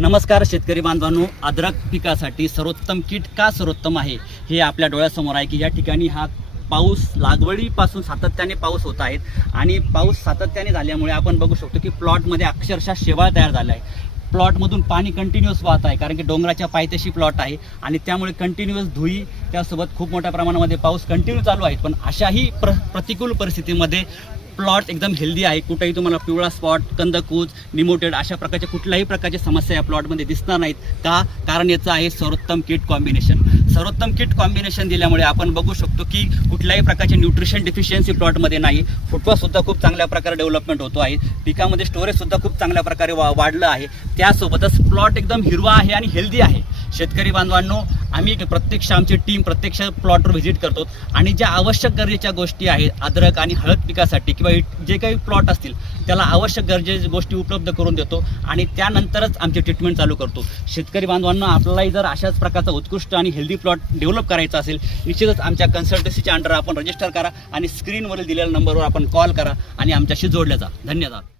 नमस्कार शेतकरी बांधवांनो, अद्रक पिकासाठी सर्वोत्तम किट का सर्वोत्तम आहे हे आपल्या डोळ्यासमोर आहे की या ठिकाणी हा पाऊस लागवडीपासून सातत्याने पाऊस होत आहे आणि पाऊस सातत्याने झाल्यामुळे आपण बघू शकतो की प्लॉटमध्ये अक्षरशः शेवाळ तयार झाला आहे। प्लॉटमधून पाणी कंटिन्युअस वाहत आहे कारण की डोंगराच्या पायथ्याशी प्लॉट आहे आणि त्यामुळे कंटिन्युअस धुई, त्यासोबत खूप मोठ्या प्रमाणामध्ये पाऊस कंटिन्यू चालू आहे। पण अशाही प्रतिकूल परिस्थितीमध्ये प्लॉट एकदम हेल्दी आहे। कुठेही तुम्हाला पिवळा स्पॉट, कंदकूज, निमोटेड अशा प्रकारच्या कुठल्याही प्रकारच्या समस्या या प्लॉटमध्ये दिसणार नाहीत का? कारण याचं आहे सर्वोत्तम किट कॉम्बिनेशन। सर्वोत्तम किट कॉम्बिनेशन दिल्यामुळे आपण बघू शकतो की कुठल्याही प्रकारची न्यूट्रिशन डिफिशियन्सी प्लॉटमध्ये नाही। फुटवासुद्धा खूप चांगल्या प्रकारे डेव्हलपमेंट होतो आहे। पिकामध्ये स्टोरेजसुद्धा खूप चांगल्या प्रकारे वाढलं आहे। त्यासोबतच प्लॉट एकदम हिरवा आहे आणि हेल्दी आहे। शेतकरी बांधवांनो, आम्ही प्रत्यक्ष आमची टीम प्रत्यक्ष प्लॉटवर व्हिजिट करतो आणि ज्या आवश्यक गरजेच्या गोष्टी आहेत अद्रक आणि हळद पिकासाठी किंवा जे काही प्लॉट असतील त्याला आवश्यक गरजेच्या गोष्टी उपलब्ध करून देतो आणि त्यानंतरच आमची ट्रीटमेंट चालू करतो। शेतकरी बांधवांना आपल्यालाही जर अशाच प्रकारचा उत्कृष्ट आणि हेल्दी प्लॉट डेव्हलप करायचा असेल, निश्चितच आमच्या कन्सल्टन्सीच्या अंडर आपण रजिस्टर करा आणि स्क्रीनवरील दिलेल्या नंबरवर आपण कॉल करा आणि आमच्याशी जोडल्या जा। धन्यवाद।